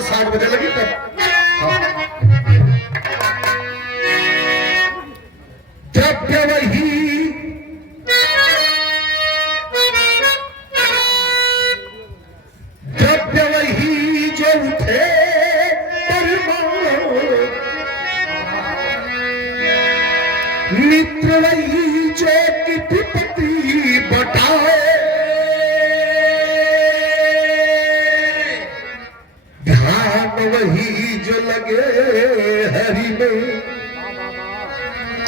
और 7 बजे लगी तब। द्रव्य वही जो उठे मित्र वही जो किपति बटाए, ध्यान वही जो लगे हरि में,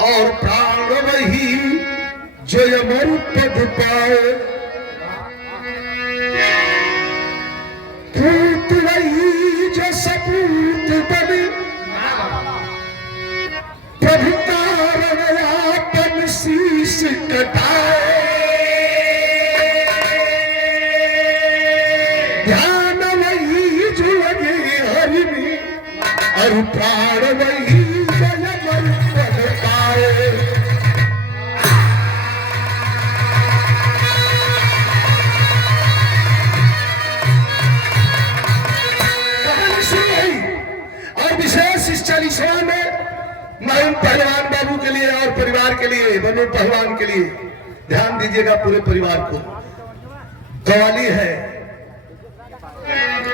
और प्राण वही जो अमर पद पाए। पूत वही जो सपूत बने, प्रभु कारण आपन शीश कटाए। ध्यान वही जो लगे हरि में, और प्राण वही जो अमर पद पाए। और विशेष इस 40वां में मैं पहलवान बाबू के लिए और परिवार के लिए, बनो पहलवान के लिए ध्यान दीजिएगा पूरे परिवार को। कवाली है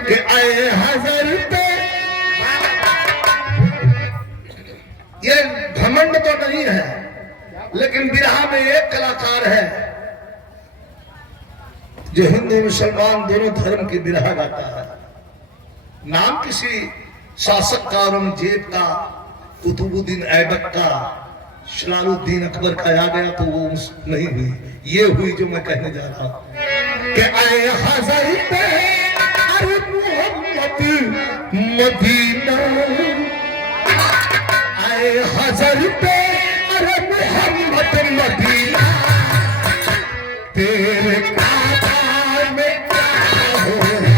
कि आए हजार पे, ये घमंड तो नहीं है, लेकिन बिरहा में एक कलाकार है जो हिंदू मुसलमान दोनों धर्म की बिरहा गाता है। नाम किसी शासक का, औरंगजेब का, कुतुबुद्दीन ऐबक का, सलाहुद्दीन अकबर का आ गया तो वो नहीं हुई, ये हुई जो मैं कहने जा रहा हूं कि आए हजार पे अरे मोहम्मद मदीना, आए हजार पे अरे मोहम्मद मदीना, तेरे काबा में क्या हो रहा है।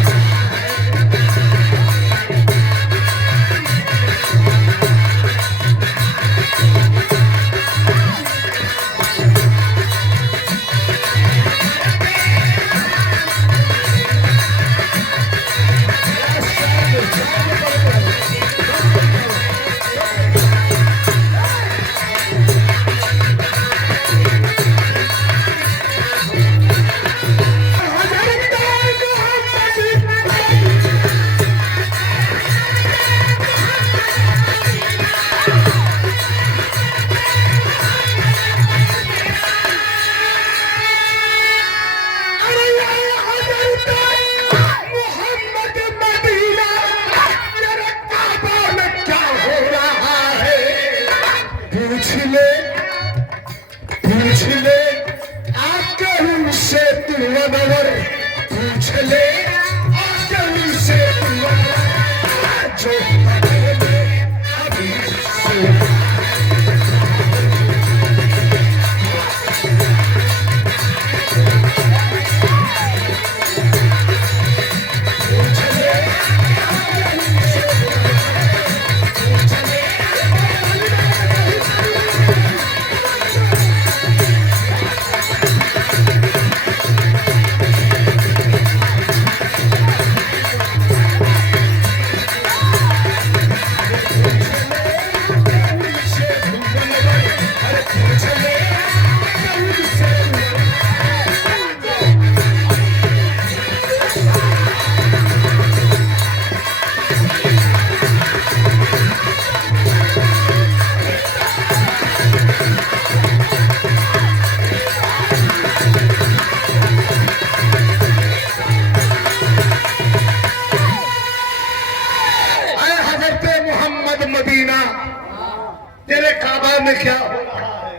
तेरे काबा में क्या हो रहा है।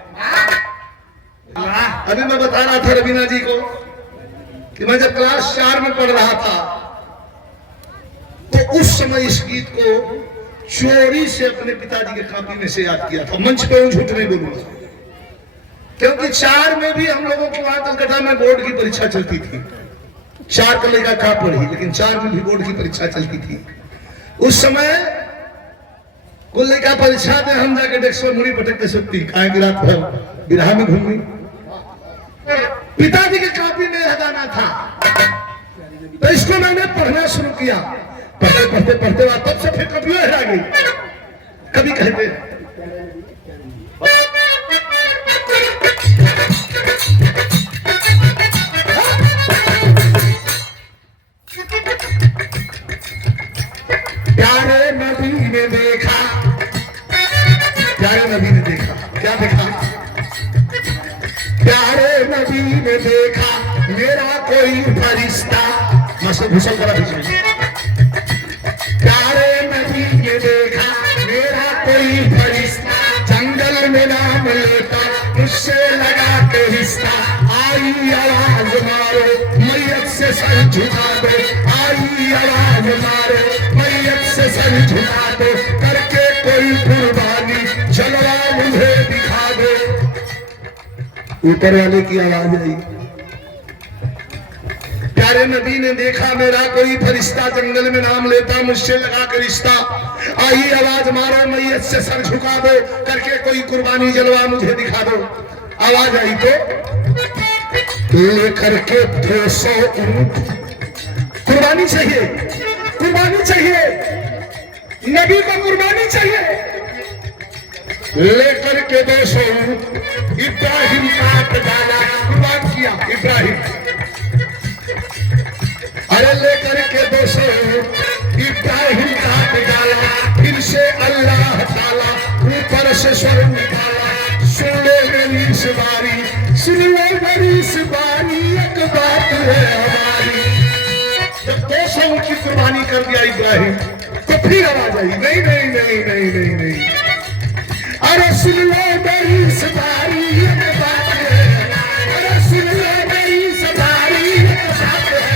अभी मैं बता रहा था रवीना जी को कि मैं जब क्लास 4 में पढ़ रहा था तो उस समय इस गीत को चोरी से अपने पिताजी के कॉपी में से याद किया था। मंच पे झूठ नहीं बोलूंगा, क्योंकि 4 में भी हम लोगों को वहां कलकत्ता में बोर्ड की परीक्षा चलती थी। 4 का लेगा का पढ़ी, लेकिन 4 में भी बोर्ड की परीक्षा चलती थी। उस समय कुल का परीक्षा में हम जाके डेस्क पर मुड़ी पटक के सकती काहे रात भर बिरहा में घूमी। पिताजी के कॉपी में यह गाना था, तो इसको मैंने पढ़ना शुरू किया। पढ़ते पढ़ते पढ़ते तब से फिर कभी हरा गई। कभी कहते प्यारे नबी ने देखा, प्यारे नबी ने देखा, क्या देखा? प्यारे नबी ने देखा मेरा कोई फरिश्ता, मसल घुसल करा दीजिए। प्यारे नबी ने देखा मेरा कोई फरिश्ता, जंगल में नाम लेता उससे लगा के रिश्ता। आई आवाज मारो मैयत से सर झुका दो, आई आवाज मारो मैयत से सर झुका दो, करके कोई कुर्बानी जलवा मुझे दिखा दो। ऊपर वाले की आवाज आई, प्यारे नबी ने देखा मेरा कोई फरिश्ता, जंगल में नाम लेता मुझसे लगा कर रिश्ता। आई आवाज मारो मैयत से सर झुका दो, करके कोई कुर्बानी जलवा मुझे दिखा दो। आवाज आई तो लेकर के 200 ऊंट, कुर्बानी चाहिए, कुर्बानी चाहिए, नबी को कुर्बानी चाहिए। लेकर के 200 ऊंट इब्राहिम काट डाला, कुर्बान किया इब्राहिम। अरे लेकर के 200 इब्राहिम काट डाला, फिर से अल्लाह ताला ऊपर से स्वर निकाला। सुन ले मेरी इस बारी, सुन ले मेरी इस बारी, एक बात है हमारी। जब 200 की कुर्बानी कर दिया इब्राहिम तो फिर आवाज आई, नहीं नहीं नहीं नहीं नहीं नहीं, अरे सुन ले मेरी इस बारी, एक बात है, अरे सुन ले मेरी इस बारी, एक बात है,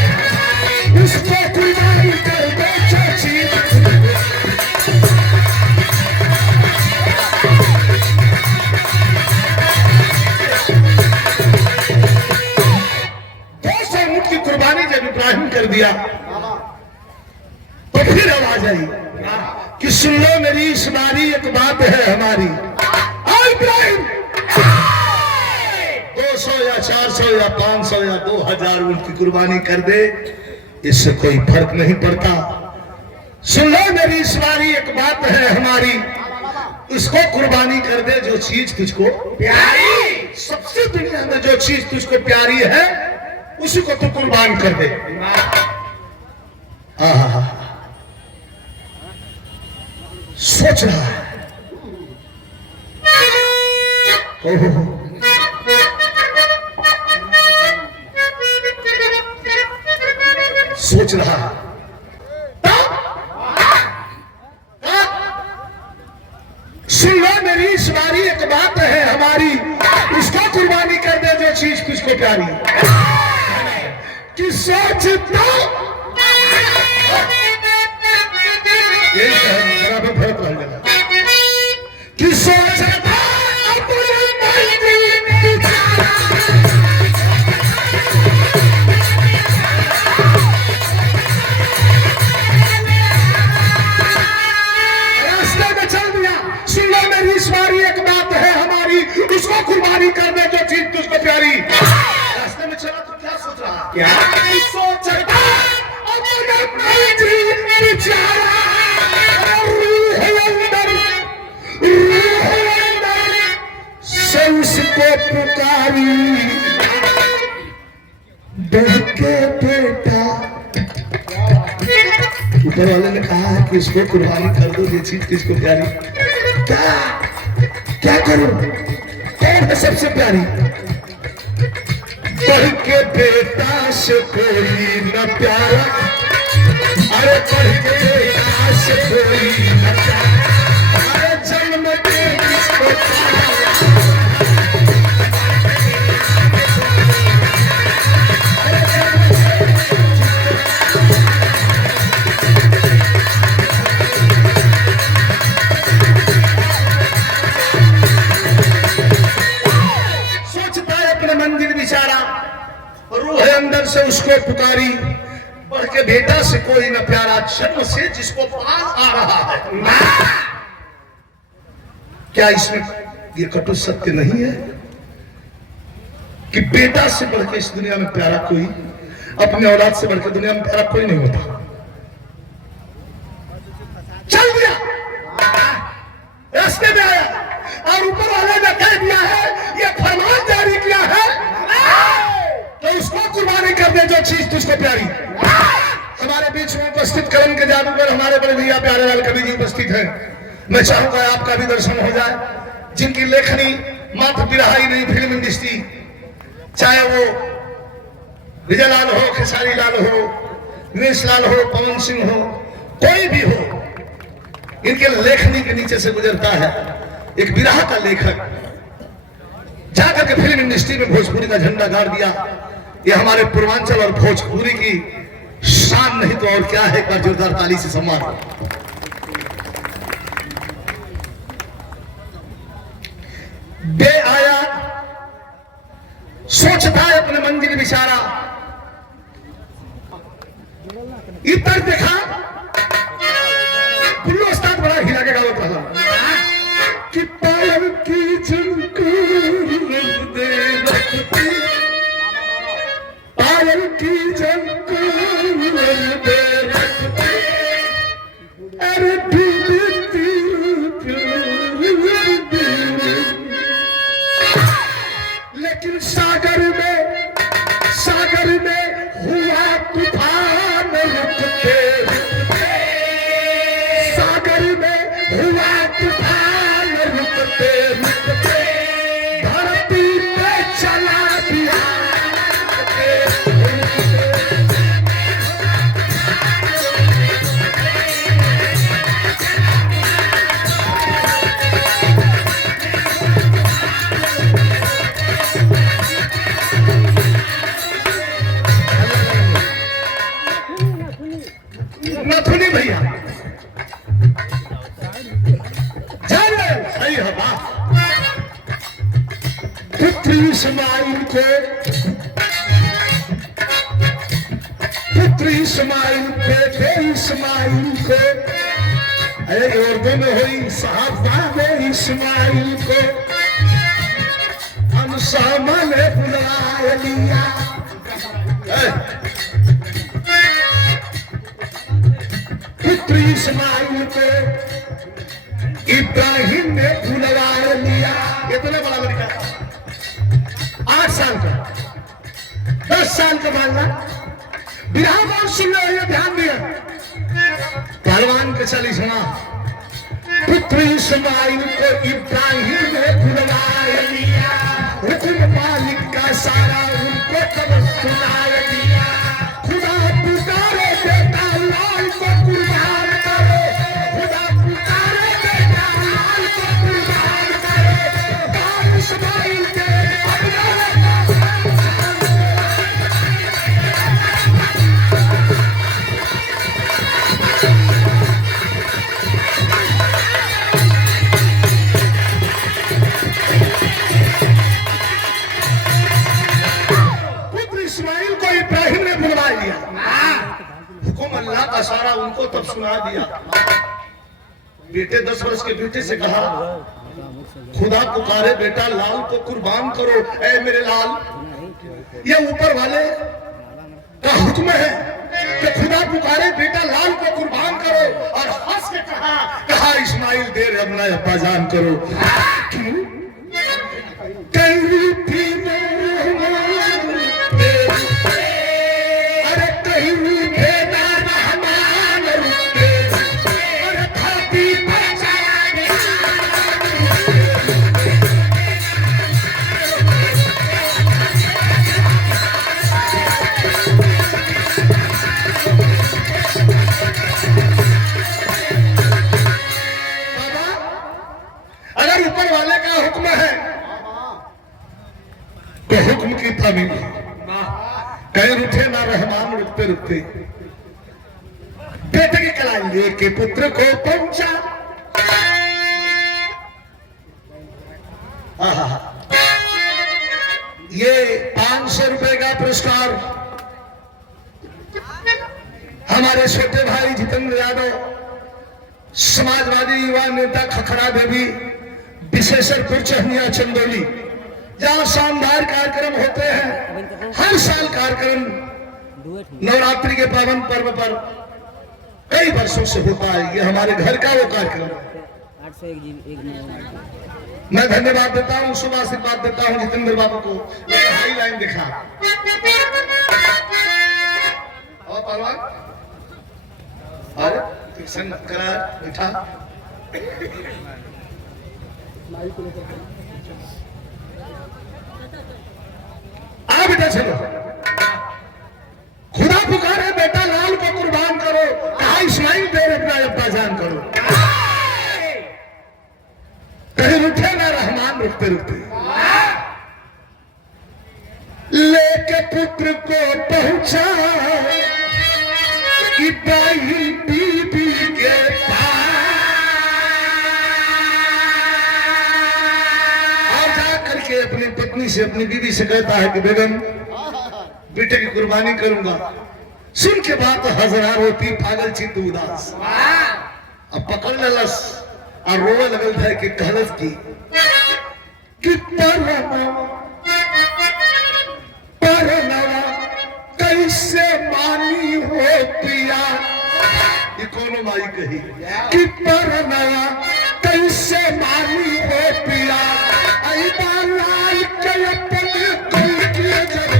उसको कुर्बानी कर दो चाची। कुर्बानी जब इब्राहिम कर दिया तो फिर आवाज आई कि सुन लो मेरी इस बारी, एक बात है हमारी। इब्राहिम 200 या 400 या 500 या 2000 उनकी कुर्बानी कर दे, इससे कोई फर्क नहीं पड़ता। सुन लो मेरी इस बारी, एक बात है हमारी, उसको कुर्बानी कर दे जो चीज तुझको प्यारी, सबसे दुनिया में जो चीज तुझको प्यारी है उसी को तो कुर्बान कर दे। सोच रहा है, सोच रहा है, सुन लो मेरी इस बारी, एक बात है हमारी, उसको कुर्बानी कर दे जो चीज तुझको प्यारी। कि सोचता फर्क पड़ गया कि सोचता रास्ते में चल दिया। सुन लो मेरी इस बारी, एक बात है हमारी, उसको कुर्बानी कर दे जो चीज तुझको प्यारी। रास्ते में चला तो क्या सोच रहा, क्या सोचता से उसको पुकारी डर के बेटा। ऊपर वाले ने कहा है कि इसको कुर्बानी कर दो, ये चीज किसको प्यारी। क्या क्या करूं, कौन है सबसे प्यारी? पढ़ के बेटा से कोई न प्यारा, अरे पढ़ के बेटा से कोई न प्यारा, अरे जन्म के किसको सोचता है अपने मंदिर बिचारा, रूह अंदर से उसको पुकारी, बढ़ के बेटा से कोई न प्यारा, जन्म से जिसको पाल आ रहा है। क्या इसमें ये कटु सत्य नहीं है कि बेटा से बढ़ के इस दुनिया में प्यारा कोई, अपने औलाद से बढ़ के दुनिया में प्यारा कोई नहीं होता। चल दिया, रास्ते में आया और ऊपर वाले ने कह दिया है, ये फरमान जारी किया है तो उसको कुर्बानी कर दे जो चीज तुझको प्यारी। हमारे बीच में उपस्थित करम के जादूगर हमारे बड़े भैया प्यारे लाल कवि जी उपस्थित हैं। मैं चाहूंगा आपका भी दर्शन हो जाए, जिनकी लेखनी मात्र बिरहाई नहीं, फिल्म इंडस्ट्री, चाहे वो विजय लाल हो, खेसारी लाल हो, दिनेश लाल हो, पवन सिंह हो, कोई भी हो, इनके लेखनी के नीचे से गुजरता है। एक बिरहा का लेखक जाकर के फिल्म इंडस्ट्री में भोजपुरी का झंडा गाड़ दिया। ये हमारे पूर्वांचल और भोजपुरी की शान नहीं तो और क्या है। एक बार जोरदार ताली से सम्मान। बे आया सोचता है अपने मंजिल बिचारा, इधर देखा पुल्लो उस्ताद बड़ा हिला के गावत रहा कि पायल की झनकार दे रखती, पायल की झनकार दे रखती, अरे डूबती लेकिन सागर में हुआ तूफान रुकते, सागर में हुआ तूफान रुकते रुकते, धरती पे चला दिया। नथुनी भैया सही है बात। पुत्र इस्माइल को, पुत्र इस्माइल बेटे इस्माइल को, अरे उर्दू में हुई साहब इस्माइल को अनुसामा ने बुला लिया। पुत्र इस्माइल को इब्राहिम ने बुलवा लिया। इतना बड़ा लड़का 8 साल का, 10 साल का बालना बिरहा बहुत सुन रहे हो, ध्यान दिया पहलवान के चली सुना। पुत्र इस्माइल को इब्राहिम ने बुलवा लिया, हुक्म मालिक का सारा उनको कब सुना दिया। खुदा पुकारे बेटा लाल को कुर्बान करो, खुदा पुकारे बेटा लाल को कुर्बान करो, काल इस्माइल के अल्लाह का सारा उनको तब सुना दिया। बेटे 10 वर्ष के बेटे से कहा, खुदा पुकारे बेटा लाल को कुर्बान करो। ऐ मेरे लाल, ये ऊपर वाले का हुक्म है कि खुदा पुकारे बेटा लाल को कुर्बान करो। और हंस के कहा इस्माइल देर अब ना अब्बा जान करो। हुक्म की तामील कहीं रुठे ना रहमान रुकते रुकते बेटे की कलाई लेके पुत्र को पहुंचा। ये 500 रुपए का पुरस्कार हमारे छोटे भाई जितेंद्र यादव, समाजवादी युवा नेता खखड़ा देवी, विशेषरपुर चहनिया चंदौली, जहां शानदार कार्यक्रम होते हैं। हर साल कार्यक्रम नवरात्रि के पावन पर्व पर कई वर्षों से होता है, ये हमारे घर का वो कार्यक्रम है। 801 मैं धन्यवाद देता हूँ, शुभ आशीर्वाद देता हूँ जितेंद्र बाबू को। हाई लाइन दिखा और पहलवान अरे संग करा उठा आ बेटा चलो, खुदा पुकारे बेटा लाल को कुर्बान करो, कहा इस्माइल देर अपना अब्बा जान करो। कहीं रुके ना रहमान रुकते रुकते, लेके पुत्र को पहुंचा इब्राहिम बीबी के पास। और जा करके अपनी पत्नी से, अपनी बीवी से कहता है कि बेगम बेटे की कुर्बानी करूंगा। सुन के बात हजार होती, पागल चित्त उदास। अब पकड़ ललस और रोवे लगल था कि कहलस की कैसे मानी हो पिया, ये कोनो माई कही कि परनवा कैसे मानी हो पिया। आई बालाल के अपन कोई के जब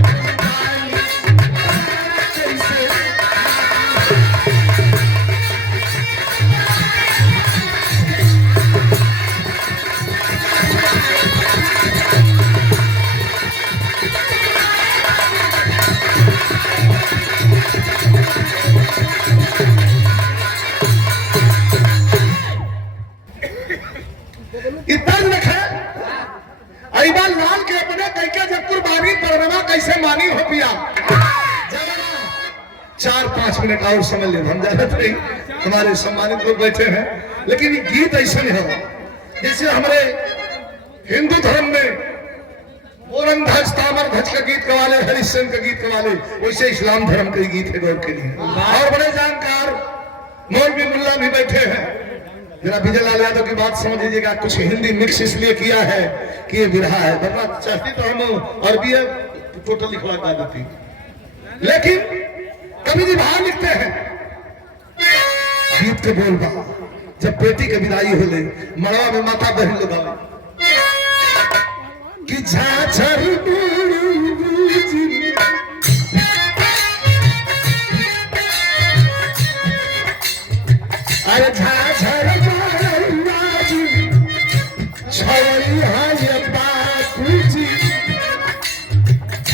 लाल के अपने कैके जब कुर्बानी परनवा कैसे मानी हो पिया। 4-5 मिनट और समझ ले, हम जानत नहीं हमारे सम्मानित लोग बैठे हैं, लेकिन ये गीत ऐसा नहीं है जैसे हमारे हिंदू धर्म में मोरन ध्वज तामर ध्वज का गीत कवाले, हरिश्चंद्र का गीत कवाले, वैसे इस्लाम धर्म का गीत है गौर के लिए। और बड़े जानकार मौलवी मुल्ला भी बैठे हैं। जरा विजय लाल यादव की बात समझ लीजिएगा, कुछ हिंदी मिक्स इसलिए किया है कि ये बिरहा है, वरना चाहती तो हम अरबी टोटल लिखवा गा देती। लेकिन कवि जी भाव लिखते हैं गीत के बोल बा, जब बेटी की विदाई हो ले मड़वा में माता बहन लोग कि झाझर अरे झाझर छवरी है बापूजी,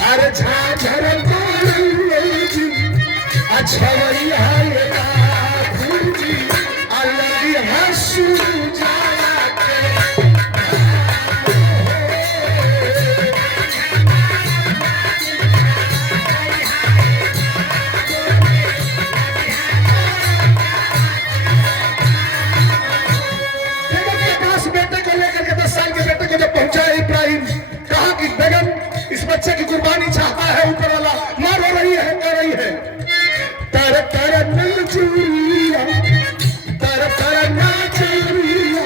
अरे झाझर छवरी है बापूजी, अलग हंसू जाया के बच्चे की कुर्बानी चाहता है, ऊपर वाला मार हो रही है, कर रही है। तर तर नचुरिया, तर तर नाचुरिया,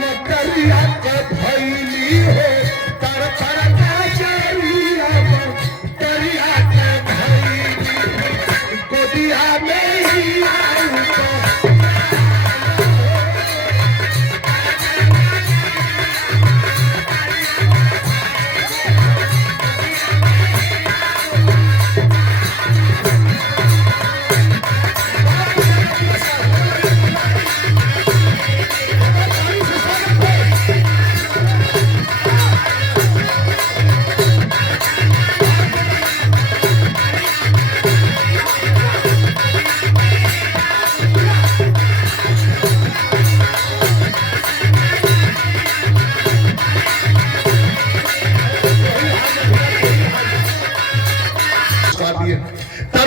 मकरिया के भैली हो, तर तर नाचुरिया, मकरिया के भैली, गोदिया में ही आऊ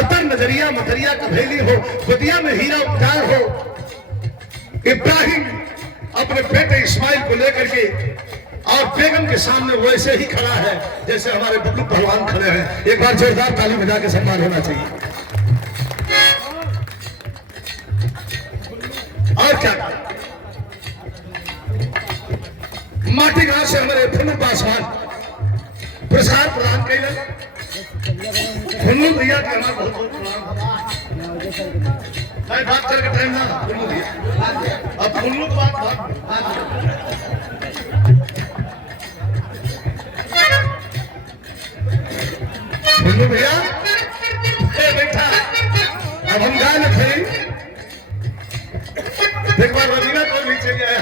तो नजरिया मतरिया का भेली हो, गोदिया में हीरा उपचार हो। इब्राहिम अपने बेटे इस्माइल को लेकर के और बेगम के सामने वैसे ही खड़ा है जैसे हमारे बबलू पहलवान खड़े हैं। एक बार जोरदार ताली बजा के सम्मान होना चाहिए। और क्या माटी गांव से हमारे फुन्नू पासवान पुरस्कार प्रदान कैले। फुन्नू भैया के हमारा बहुत बहुत प्रणाम। मैं बात करके टाइम ना फुल्लू भैया, अब फुल्लू की बात फुल्लू भैया बैठा, अब हम गाय न खड़ी एक बार रवीना को भी चले आया।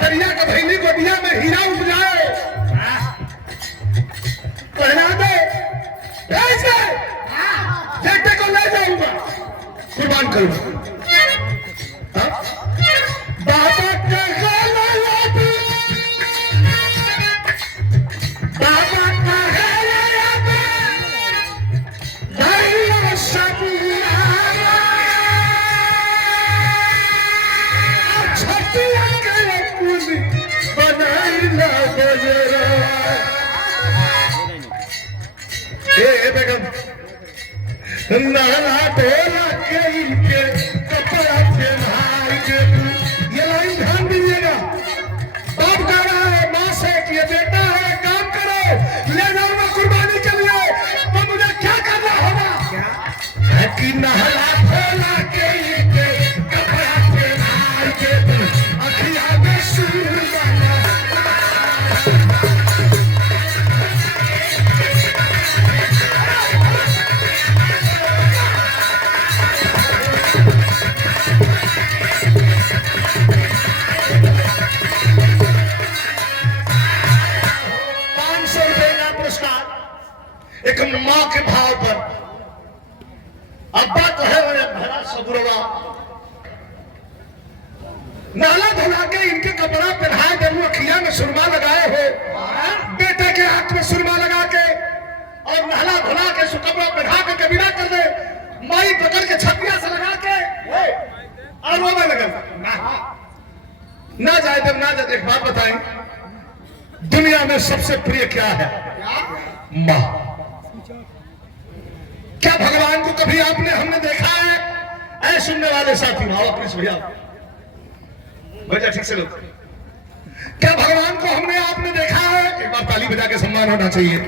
दरिया का भैली को दिया में हीरा उपजाए, पहना दे ऐसे बेटे को ले जाऊंगा, कुर्बान करूंगा। बाबा का गला याद, बाबा का गला याद, भैया सब छतिया नाना टोला के इनके कपड़ा पहनाई के, ये लाइन ध्यान दीजिएगा। बाप कह रहा है माँ से कि ये बेटा है काम करो, ले जाऊंगा कुर्बानी के लिए, तो मुझे क्या करना होगा कि नहला टोला के इनके कपड़ा पहनाई के, अखिया में सूर बना। 500 रुपए का पुरस्कार एक मां के भाव पर। अब्बा तो है भरा सबुरवा, नाला धुला के इनके कपड़ा पहनाए दे, अखिया में सुरमा लगाए हो, बेटे के हाथ में सुरमा लगा के और नहला धुला के कपड़ा पहना के कबीरा कर दे, माई पकड़ के छतिया से लगा के और रोने लगे। ना जाए जब ना जाए। एक बात बताएं, दुनिया में सबसे प्रिय क्या है? माँ। क्या भगवान को कभी आपने हमने देखा है? ऐ सुनने वाले साथी भाव प्लीज भैया भैया ठीक से लोग, क्या भगवान को हमने आपने देखा है? एक बार ताली बजा के सम्मान होना चाहिए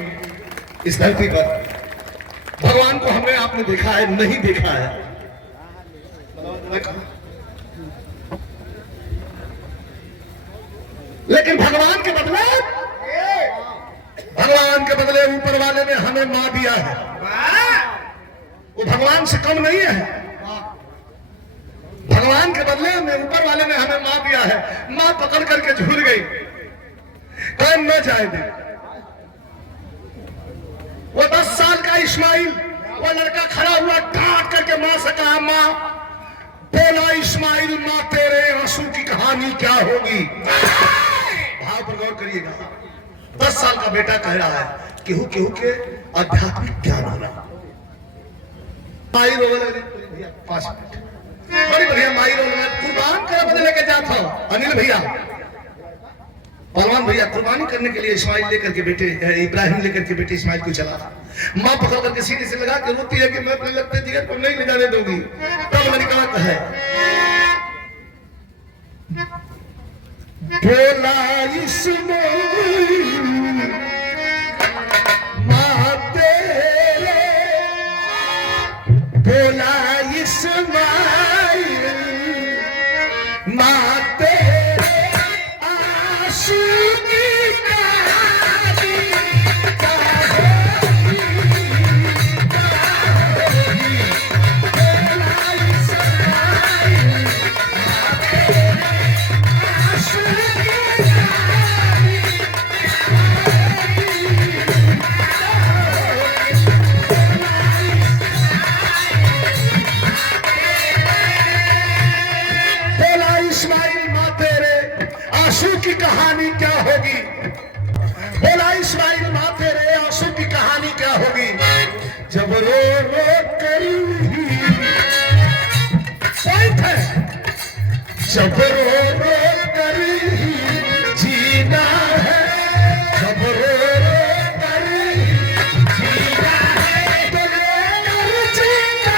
इस धरती पर। भगवान को हमने आपने देखा है? नहीं देखा है। लेकिन भगवान के बदले ऊपर वाले ने हमें मां दिया है। वो भगवान से कम नहीं है। भगवान के बदले में ऊपर वाले ने हमें मां दिया है। मां पकड़ करके झूल गई, कौन न जाए दे। वो 10 साल का इस्माइल, वो लड़का खड़ा हुआ ठाट करके मां से कहा, मां बोला इस्माइल मां तेरे आंसू की कहानी क्या होगी? भाव पर गौर करिएगा। 10 साल का बेटा कह रहा है केहू केहू के आध्यात्मिक ज्ञान होना। माई रोने लगी, भैया 5 मिनट, बड़ी बढ़िया माई रोने लगी। कुर्बान करे बदले के जाता अनिल भैया, पहलवान भैया कुर्बानी करने के लिए इस्माइल लेकर के बेटे इब्राहिम लेकर के बेटे इस्माइल को चला। मां पकड़ करके सीने से लगा के रोती है कि मैं अपने लगते जिगर को नहीं ले जाने दूंगी। तब लड़का है बोला इस्माइल मां तेरे, बोला इस्माइल मां तेरे आंसू की कहानी क्या होगी? बोला इस्माइल मां तेरे आंसू की कहानी की कहानी क्या होगी? बोला इस्माइल मां तेरे आंसू की कहानी क्या होगी? जब रो रो कर जब रो रो कर जीना है, जब रो रो कर जीना है, तो रो जीना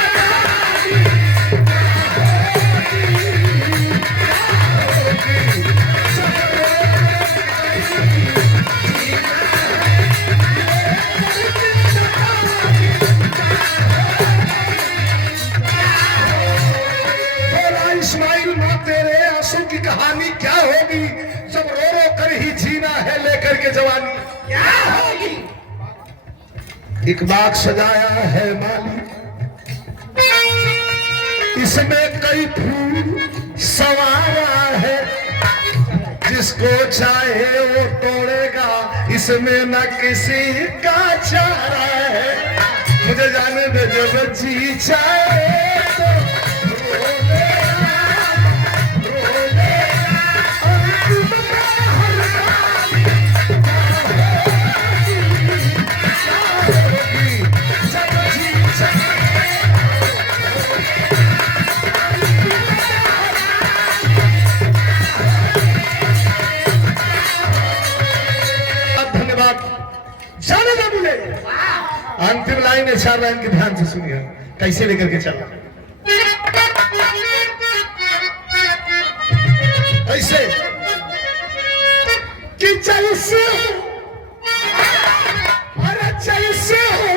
एक बाग सजाया है माली, इसमें कई फूल सवारा है, जिसको चाहे वो तोड़ेगा, इसमें न किसी का चारा है। मुझे जाने दे जब जी चाहे तो जाने ना बोले। अंतिम लाइन है, 4 लाइन के ध्यान से सुनिए कैसे लेकर के चला। ऐसे कि जैसे अरे जैसे हो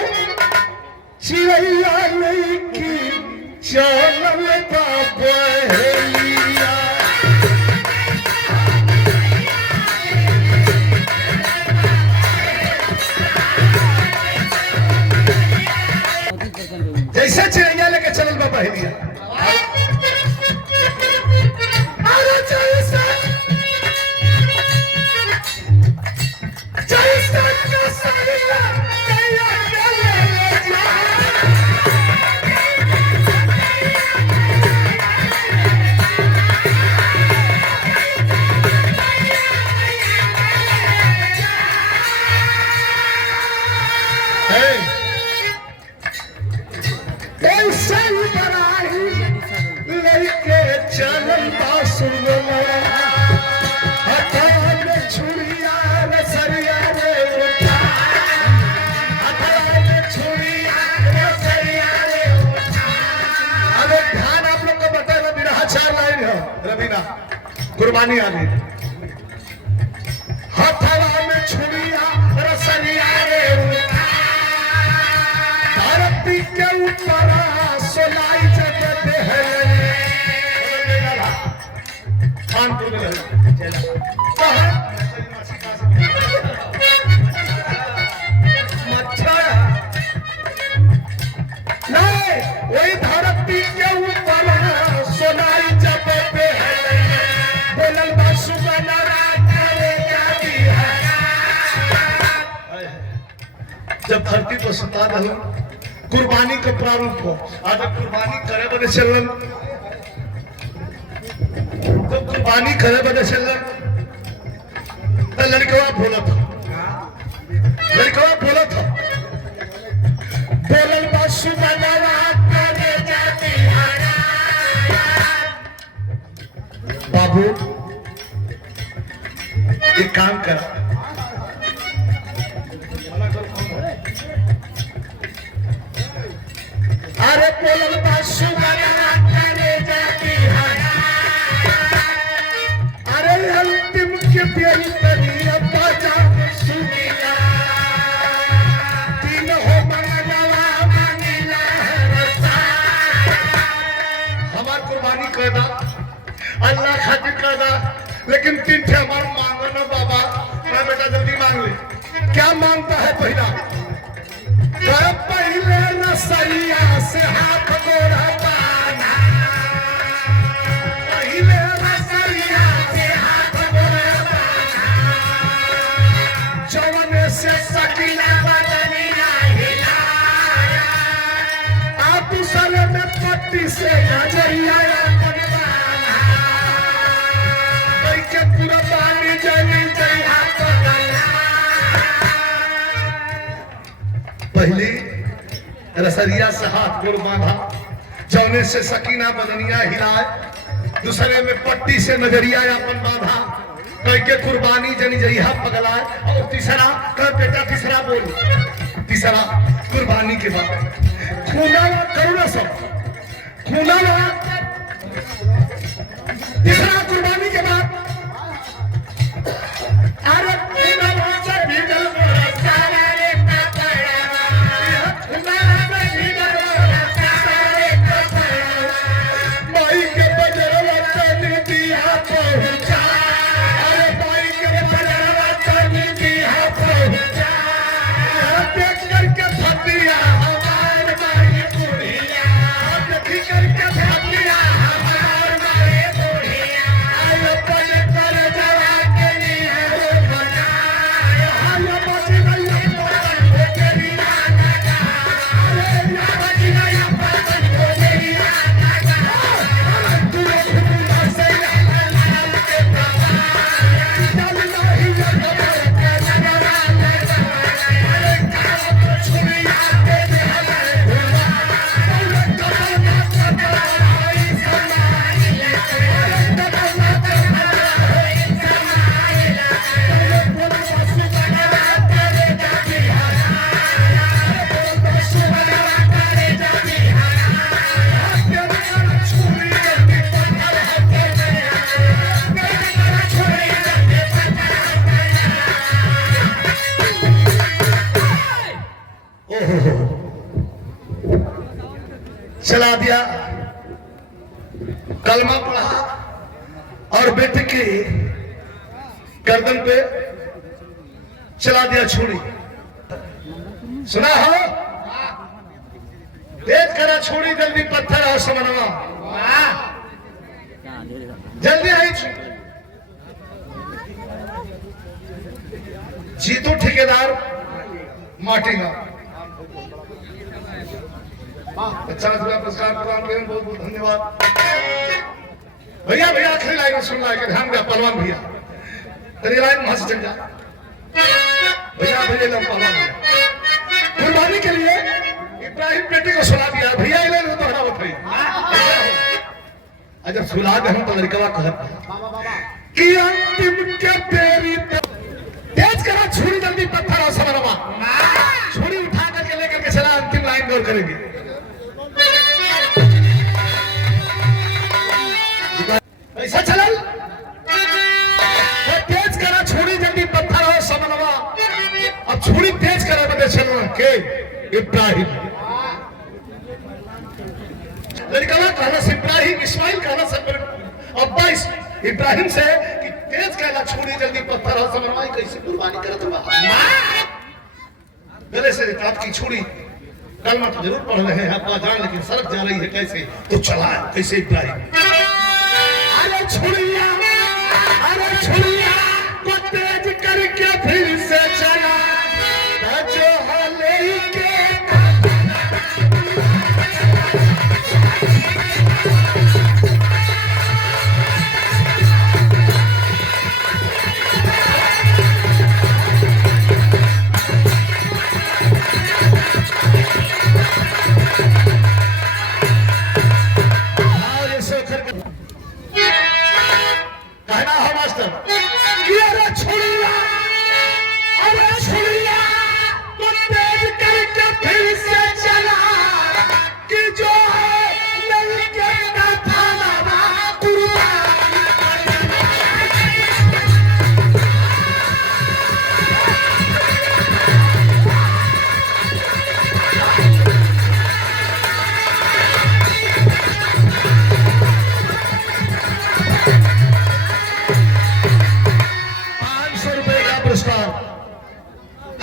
चिड़ैया नहीं की चलल बहेलिया, जैसे चिड़ैया लेके चलल बा बहेलिया। कुर्बानी आ गई। हथवा में छुरिया रसरिया रे धरती के ऊपर सोलाई जगत है। कानपुर में नहीं, वही धरती के ऊपर सोलाई जगत है। जब धरती को सता दल कुर्बानी का प्रारूप हो, आज कुर्बानी करे बदे चलन, तो कुर्बानी करे बदे चलन तो लड़कवा बोला था, लड़कवा बोला था बोलल बासु बनवा करे जाती हरा। बाबू एक काम कर, अरे बोलल बासु बनवा करे जाती हरा। अरे अंतिम के प्यारी तनिया बाजा सुनिया, तीन हो मंगलवा मंगला रसा। हमार कुर्बानी कर दा, अल्लाह खातिर कर दा, लेकिन 3 ठे हमार मांगो ना बाबा। मैं बेटा जल्दी मांग ले। क्या मांगता है पहला? पहले रसैया से हाथ गोड़ा पाना, पहले रसैया से हाथ गोड़ा पाना, जौने से सकीना बदनिया हिलाया, आप दूसरे में पट्टी से नजरिया बनवाना, कोई के पूरा पानी जली जइहा तो गला। पहले रसरिया से हाथ गोड़ बांधा, जौने से सकीना बदनिया हिलाए, दूसरे में पट्टी से नजरिया अपन बांधा, कह के कुर्बानी जनी जइहा पगलाए। और तीसरा कह बेटा, तीसरा बोल, तीसरा कुर्बानी के बाद खूनावा करुणा सब खूनावा। तीसरा कुर्बानी के बाद अरे खूनावा से भीगल मोरा सारा रे कपड़ा, खूनावा से भीगल मोरा सारा रे कपड़ा, माई के बजरवा तनी दिया पहुंचा। अरे माई के बजरवा तनी दिया पहुंचा, देख करके छातिया हमार माई बुढ़िया देखी करके छातिया हमार माई बुढ़िया आयो पल कर जवा के निहरो बनाया आयो बच गई पर तेरी राना का अरे या बच गई पर तेरी राना का तू खुदा से लाल के प्रवाह चल नहीं जगह के नगरा अरे काला छुरिया के दे हमारे भुला अरे कमला कमला होई समाई लेके अरे कमला कमला होई समाई लेके अरे बोलो सुबह तेरे जाती हरा अरे बोलो सुबह तेरे जाती हरा तेरे काला छुरिया के पत्थर हटे मेरा तेरे काला छुरिया के पत्थर हटे ओहो चला दिया कलमा पढ़ा और बेटे की गर्दन पे चला दिया छुरी सुना हो तेज करा छुरी जल्दी पत्थर और समनवा जल्दी आई जीतू ठेकेदार माटेगा 50,000 पुरस्कार प्रदान किए बहुत बहुत धन्यवाद भैया भैया आखिरी लाइन में सुनना है कि ध्यान दिया पहलवान भैया तेरी लाइन वहां से चल जा भैया भैया लम पहलवान भैया कुर्बानी के लिए इब्राहिम बेटी को सुना दिया भैया इले तो हरा मत भैया जब सुला दे हम तो लड़का कहत कि अंतिम के तेरी तेज करा छुरी जल्दी पत्थर और समरवा छुरी उठा करके लेकर के चला अंतिम लाइन गौर करेंगे ऐसा चलल तो तेज करा छुरी जल्दी पत्थर और समरवा अब छुरी तेज करा बदे चलना के इब्राहिम लड़का कहना से इब्राहिम इस्माइल कहना से अब्बा इब्राहिम से कि तेज कहला छुरी जल्दी पत्थर और समरवा कैसे कुर्बानी करत बा गले से काट की छुरी कलमा तो जरूर पढ़ रहे हैं अब्बा जान लेकिन सड़क जा रही है कैसे तो चला कैसे इब्राहिम अरे छुरिया तो तेज करके फिर से चला जो हले के कहना हो मास्टर अरे छुरिया तो तेज करके फिर से चला कि जो है लड़के का थाना कुर्बानी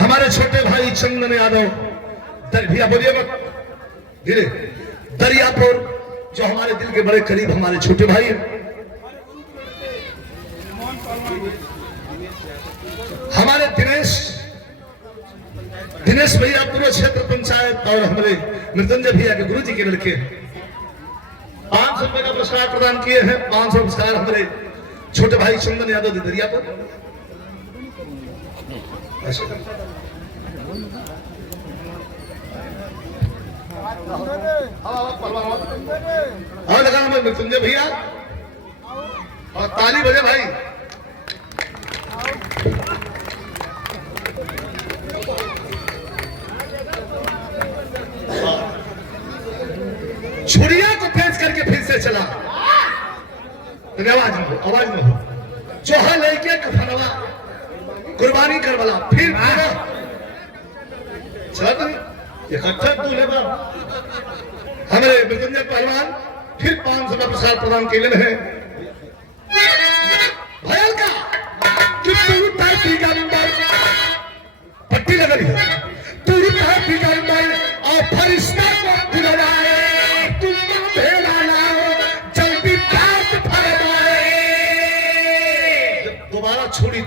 हमारे छोटे भाई चंदन यादव भैया बोलिए मत धीरे दरियापुर जो हमारे दिल के बड़े करीब हमारे छोटे भाई हैं हमारे दिनेश भैया पूर्व क्षेत्र पंचायत और हमारे मृत्युंजय भैया के गुरु जी के लड़के 500 रुपए का पुरस्कार प्रदान किए हैं 500 पुरस्कार हमारे छोटे भाई चंदन यादव दरियापुर और लगा हमें मृत्युंजय भैया और ताली बजे भाई छुरिया को तेज करके फिर से चला आवाज में हो जो है लड़के कफनवा कुर्बानी कर वाला फिर इकट्ठा दूल्हे हमारे मृत्युंजय पहलवान फिर 500 का प्रसाद प्रदान के लिए हैं भयल का पट्टी लगा रही है तू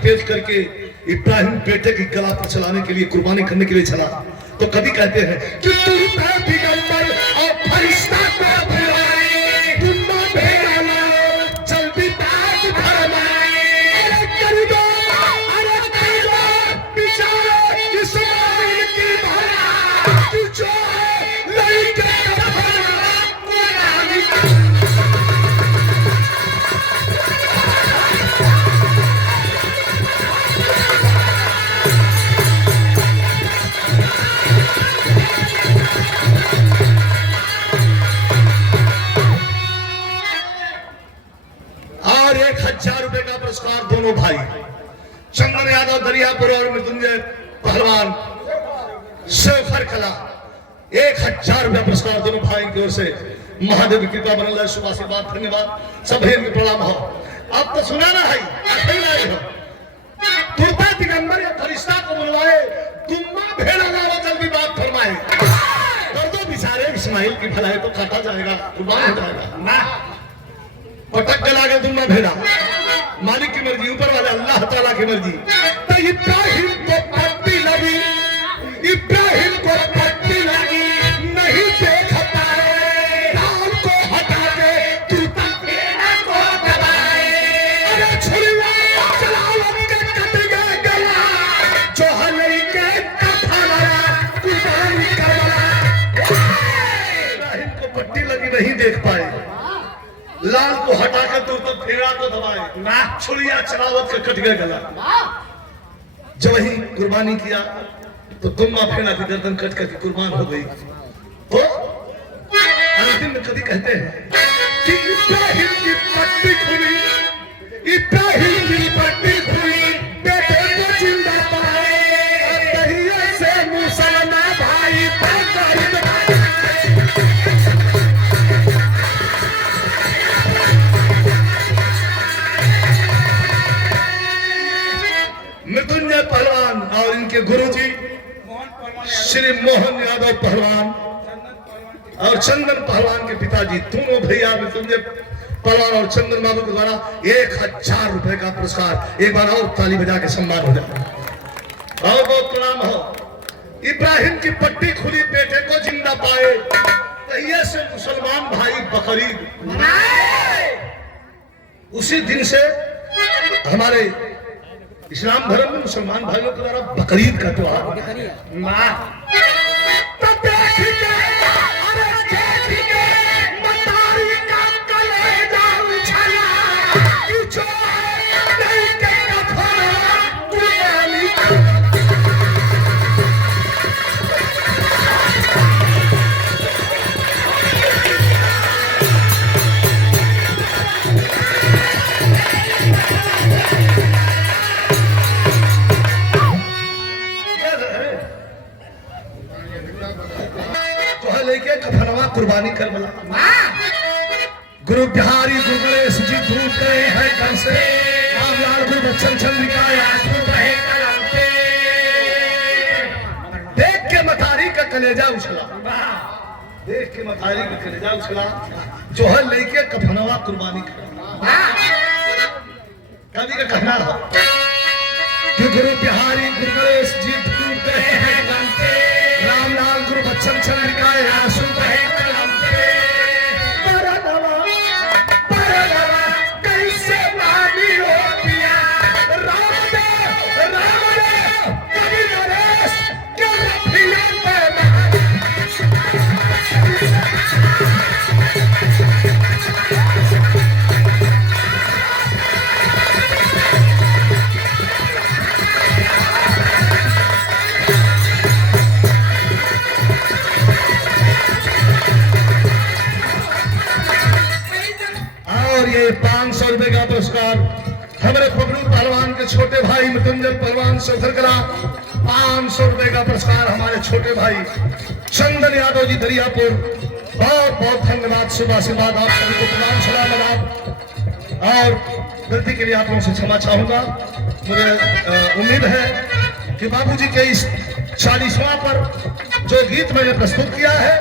पेश करके इब्राहिम बेटे की गला पर चलाने के लिए, कुर्बानी करने के लिए चला, तो कभी कहते हैं कि तू दिगंबर और फरिश्ता को बुलाए, तुम भेड़ा जल्दी बात फरमाए। अरे कर दो, बेचारे इस्माइल की भला, तू जो लड़के का भला कुर्बानी कर। और 1000 रुपए का पुरस्कार दोनों भाई चंदन यादव दरियापुर और मृत्युंजय पहलवान शेखर कला, 1000 रुपया पुरस्कार दोनों भाई की ओर से। महादेव की कृपा बनल रहे, शुभ आशीर्वाद, धन्यवाद, सब भैया के प्रणाम हो। अब तो सुना ना है, तुरता दिगंबर या फरिश्ता को बुलवाए, तुम्मा भेड़ा लावा जल्दी बात फरमाए। कर दो बेचारे इस्माइल की भलाई, तो काटा जाएगा, कुर्बान हो जाएगा ना। पटक के लागे तुम्मा भेड़ा, मालिक की मर्जी, ऊपर वाले अल्लाह ताला की मर्जी। तो इब्राहिम को पट्टी लगी, इब्राहिम को पट्टी लगी, नहीं देख पाए, लाल को हटा के तुरता भेड़ा को दबाए। अरे छुरिया चलाओ के कट गया गला, जो हलई के कफारा कुर्बानी करवाया। इब्राहिम को पट्टी लगी, नहीं देख पाए, लाल को हटाकर तो भेड़ा को दबाए, नाक छुरिया चलावत का कट गया गला। जब वही कुर्बानी किया तो तुम्मा भेड़ा की गर्दन कट करके कुर्बान हो गई। तो अंतिम में कभी कहते हैं कि इब्राहिम की पट्टी खुली, इब्राहिम की पट्टी खुली, बेटे को जिंदा पाए, और दहिया से मुसलमान भाई मृत्युंजय पहलवान और इनके गुरुजी श्री मोहन यादव पहलवान और चंदन पहलवान के पिताजी, दोनों भैया मृत्युंजय पहलवान और चंदन बाबू के द्वारा 1000 रुपए का पुरस्कार। एक बार और ताली बजा के सम्मान हो जाए, बहुत बहुत प्रणाम हो। इब्राहिम की पट्टी खुली, बेटे को जिंदा पाए, तहिए से मुसलमान भाई बकरीद उसी दिन से हमारे इस्लाम धर्म में मुसलमान भाइयों के द्वारा बकरीद का त्योहार। कुर्बानी कर बोला गुरु बिहारी गुरु गणेश जी धूप गए हैं घर से, रामलाल गुरु बच्चन चंद्रिका रहे कलम पे। देख के मतारी का कलेजा उछला, देख के मतारी का कलेजा उछला, जो है लेके कफनवा कुर्बानी कर। कभी का कहना हो कि गुरु बिहारी गुरु गणेश जी धूप गए हैं घर से, रामलाल गुरु बच्चन चंद्रिका रहे कलम पे। कैसे मानी होतिया कभी नरेश क्या और ये 500 रुपए का पुरस्कार हमारे पबलू पहलवान के छोटे भाई मृत्युंजय पहलवान सोखरकला। 500 रुपए का पुरस्कार हमारे छोटे भाई चंदन यादव जी दरियापुर। बहुत बहुत धन्यवाद, शुभ आशीर्वाद आप सभी को प्रणाम सलाम आदाब। और गलती के लिए आप लोगों से क्षमा चाहूंगा। मुझे उम्मीद है कि बाबूजी के इस 40वां पर जो गीत मैंने प्रस्तुत किया है,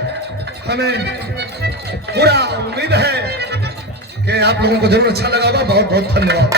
हमें पूरा उम्मीद है कि आप लोगों को जरूर अच्छा लगा होगा। बहुत बहुत धन्यवाद।